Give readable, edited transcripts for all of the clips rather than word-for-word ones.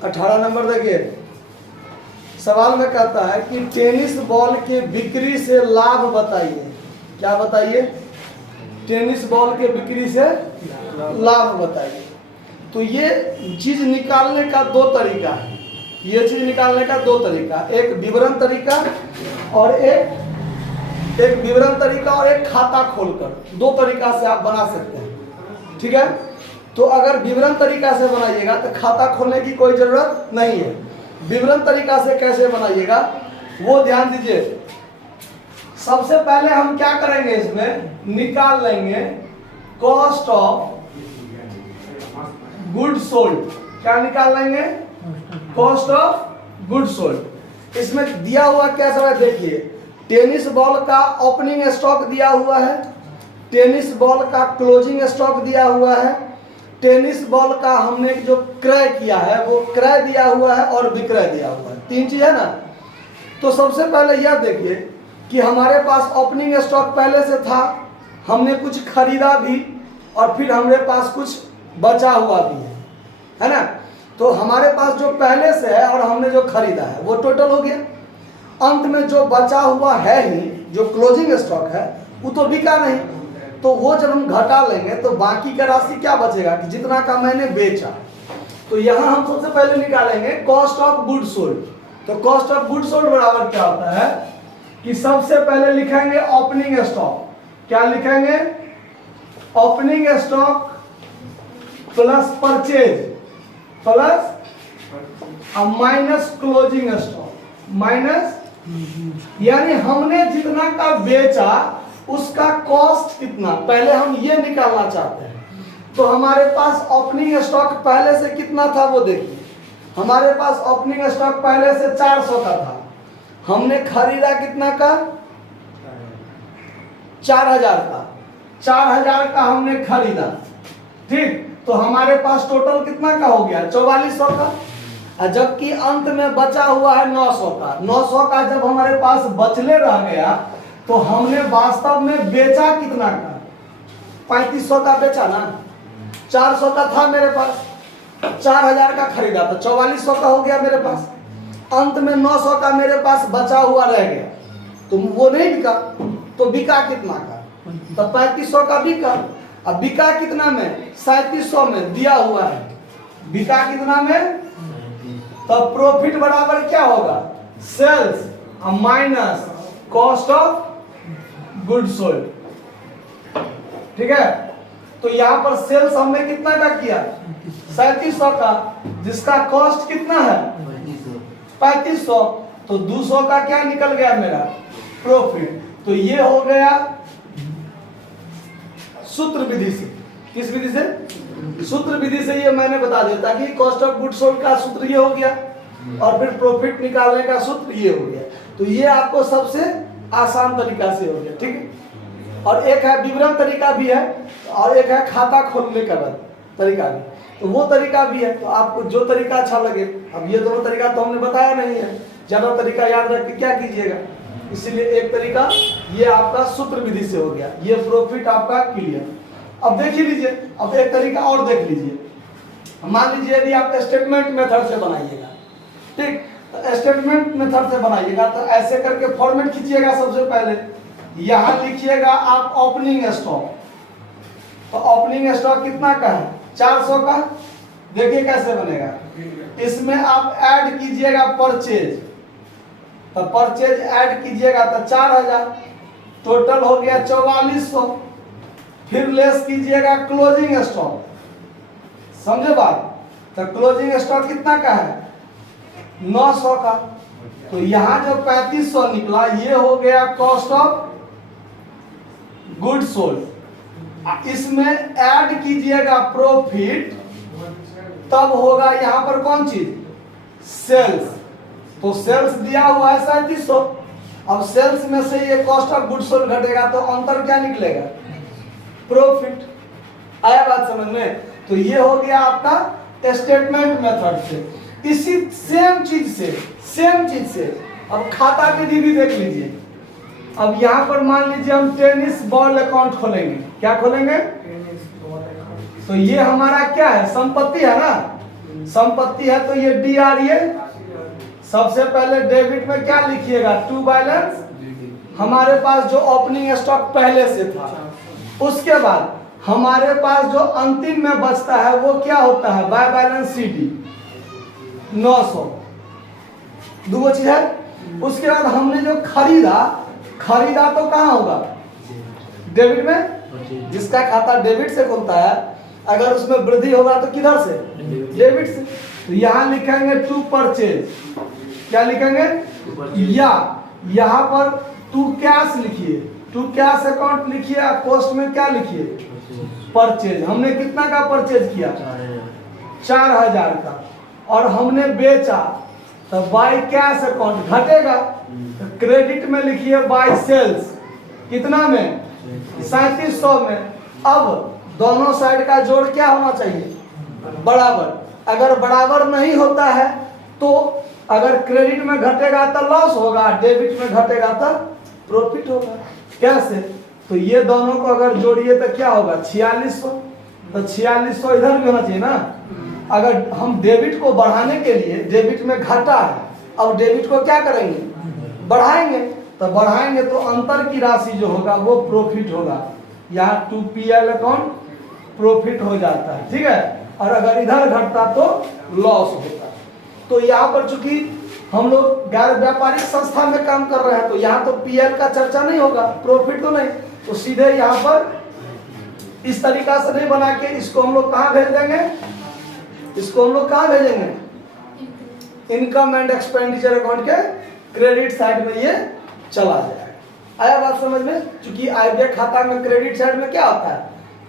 18 number देखिए, सवाल में कहता है कि टेनिस बॉल के बिक्री से लाभ बताइए। क्या बताइए? टेनिस बॉल के बिक्री से लाभ बताइए। तो ये चीज निकालने का दो तरीका है, ये चीज निकालने का दो तरीका, एक विवरण तरीका और एक विवरण तरीका और एक खाता खोलकर, दो तरीका से आप बना सकते हैं। ठीक है, तो अगर विवरण तरीका से बनाइएगा तो खाता खोलने की कोई जरूरत नहीं है। विवरण तरीका से कैसे बनाइएगा वो ध्यान दीजिए। सबसे पहले हम क्या करेंगे, इसमें निकाल लेंगे कॉस्ट ऑफ गुड सोल्ड। क्या निकाल लेंगे? Cost of good sold. इसमें दिया हुआ क्या सब है देखिए, टेनिस बॉल का ओपनिंग स्टॉक दिया हुआ है, टेनिस बॉल का क्लोजिंग स्टॉक दिया हुआ है, टेनिस बॉल का हमने जो क्रय किया है वो क्रय दिया हुआ है और विक्रय दिया हुआ है। तीन चीज है ना। तो सबसे पहले यह देखिए कि हमारे पास ओपनिंग स्टॉक पहले से था, हमने कुछ खरीदा भी और फिर हमारे पास कुछ बचा हुआ भी है ना। तो हमारे पास जो पहले से है और हमने जो खरीदा है वो टोटल हो गया। अंत में जो बचा हुआ है ही, जो क्लोजिंग स्टॉक है, वो तो बिका नहीं, तो वो जब हम घटा लेंगे तो बाकी का राशि क्या बचेगा कि जितना का मैंने बेचा। तो यहाँ हम सबसे पहले निकालेंगे कॉस्ट ऑफ गुड सोल्ड। तो कॉस्ट ऑफ गुड सोल्ड बराबर क्या होता है कि सबसे पहले लिखेंगे ओपनिंग स्टॉक। क्या लिखेंगे? Opening stock plus purchase plus minus closing stock minus, यानी हमने जितना का बेचा उसका कॉस्ट कितना, पहले हम ये निकालना चाहते हैं। तो हमारे पास ओपनिंग स्टॉक पहले से कितना था वो देखिए। हमारे पास ओपनिंग स्टॉक पहले से 400 का था, हमने खरीदा कितना का? 4000 का। 4000 का हमने खरीदा, ठीक। तो हमारे पास टोटल कितना का हो गया? 4400 का। जबकि अंत में बचा हुआ है 900 का। 900 का जब हमारे पास बचले रह गया तो हमने वास्तव में बेचा कितना का? 3500 का बेचा ना। 400 का था मेरे पास, 4000 का खरीदा तो 4400 का हो गया मेरे पास। अंत में 900 का मेरे पास बचा हुआ रह गया, तो वो नहीं बिका। तो बिका कितना का? तो 3500 का बिका। अब बिका कितना में? 3700 में दिया हुआ है। बिका कितना में? तो प्रॉफिट बराबर क्या होगा? Sales minus cost of good sold. ठीक है, तो यहां पर सेल्स हमने कितना का किया? 3700 का, जिसका कॉस्ट कितना है? 3500। तो 200 का क्या निकल गया मेरा? प्रॉफिट। तो ये हो गया सूत्र विधि से। किस विधि से? सूत्र विधि से ये मैंने बता दिया, ताकि कॉस्ट ऑफ गुड सोल्ड का सूत्र ये हो गया और फिर प्रॉफिट निकालने का सूत्र ये हो गया। तो ये आपको सबसे आसान तरीका से हो गया, ठीक है। और एक है विवरण तरीका भी है और एक है खाता खोलने का तरीका भी, तो वो तरीका भी है। तो आपको जो तरीका अच्छा लगे, अब ये दोनों तरीका तो हमने बताया नहीं है, ज्यादा तरीका याद रख के क्या कीजिएगा। इसीलिए एक तरीका ये आपका सूत्र विधि से हो गया, ये प्रॉफिट आपका क्लियर। अब देख लीजिए, अब एक तरीका और देख लीजिए। मान लीजिए यदि आप स्टेटमेंट मेथड से बनाइएगा, ठीक, तो स्टेटमेंट मेथड से बनाइएगा तो ऐसे करके फॉर्मेट खींचिएगा। सबसे पहले यहां लिखिएगा आप ओपनिंग स्टॉक। तो ओपनिंग स्टॉक कितना का है? 400 का। देखिए कैसे बनेगा, इसमें आप ऐड कीजिएगा परचेज, तो परचेज ऐड कीजिएगा तो 4000, टोटल हो गया 4400। फिर लेस कीजिएगा क्लोजिंग स्टॉक, समझे बात? तो क्लोजिंग स्टॉक कितना का है? 900 का। तो यहां जो 3500 निकला ये हो गया कॉस्ट ऑफ गुड सोल्ड। इसमें ऐड कीजिएगा प्रॉफिट, तब होगा यहां पर कौन चीज? सेल्स। तो सेल्स दिया हुआ है 3700। अब सेल्स में से ये कॉस्ट ऑफ गुड सोल्ड घटेगा तो अंतर क्या निकलेगा? प्रॉफिट। आया बात समझ में? तो ये हो गया आपका स्टेटमेंट मेथड से। इसी सेम चीज से अब खाता विधि भी देख लीजिए। अब यहां पर मान लीजिए हम टेनिस बॉल अकाउंट खोलेंगे। क्या खोलेंगे? तो ये हमारा क्या है? संपत्ति है ना। संपत्ति है तो ये डी आ रही है। सबसे पहले डेबिट में क्या लिखिएगा, टू बैलेंस, हमारे पास जो ओपनिंग स्टॉक पहले से था। उसके बाद हमारे पास जो अंतिम में बचता है वो क्या होता है, बाय बैलेंस सी डी 900, दो चीज है। उसके बाद हमने जो खरीदा तो कहाँ होगा, डेबिट में। जिसका खाता डेबिट से खुलता है, अगर उसमें वृद्धि होगा तो किधर से, डेबिट से। तो यहाँ लिखेंगे टू परचेज, क्या लिखेंगे, या यहाँ पर टू कैश लिखिए, टू कैश अकाउंट लिखिए, कॉस्ट में क्या लिखिए, परचेज। हमने कितना का परचेज किया, 4000 का, और हमने बेचा तो बाय कैश अकाउंट घटेगा, तो क्रेडिट में लिखिए बाय सेल्स, कितना में, 3700 में। अब दोनों साइड का जोड़ क्या होना चाहिए, बराबर। अगर बराबर नहीं होता है तो अगर क्रेडिट में घटेगा तो लॉस होगा, डेबिट में घटेगा तो प्रॉफिट होगा। कैसे, तो ये दोनों को अगर जोड़िए तो क्या होगा, 4600, तो 4600 इधर भी होना चाहिए ना। अगर हम डेबिट को बढ़ाने के लिए, डेबिट में घटा है, अब डेबिट को क्या करेंगे, बढ़ाएंगे, तो बढ़ाएंगे तो अंतर की राशि जो होगा वो प्रॉफिट होगा। यहाँ 2PL अकाउंट प्रॉफिट हो जाता है, ठीक है। और अगर इधर घटता तो लॉस होता है। तो यहाँ पर चूंकि हम लोग गैर व्यापारिक संस्था में काम कर रहे हैं तो यहाँ तो PL का चर्चा नहीं होगा, प्रॉफिट तो नहीं, तो सीधे यहाँ पर इस तरीका से नहीं बना के इसको हम लोग कहाँ भेज देंगे, इसको हम लोग कहाँ भेजेंगे, इनकम एंड एक्सपेंडिचर अकाउंट के क्रेडिट साइड में ये चला जाएगा। आया बात समझ में। चूंकि आयव्यय खाता में क्रेडिट साइड में क्या होता है,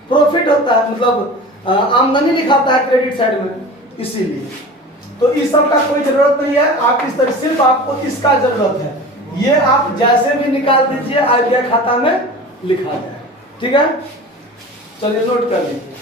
प्रॉफिट होता है, मतलब आमदनी लिखाता है क्रेडिट साइड में, इसीलिए। तो इस सब का कोई जरूरत नहीं है, आप इस तरह, सिर्फ आपको इसका जरूरत है। ये आप जैसे भी निकाल दीजिए, आयव्यय खाता में लिखा जाए, ठीक है। चलिए नोट कर लीजिए।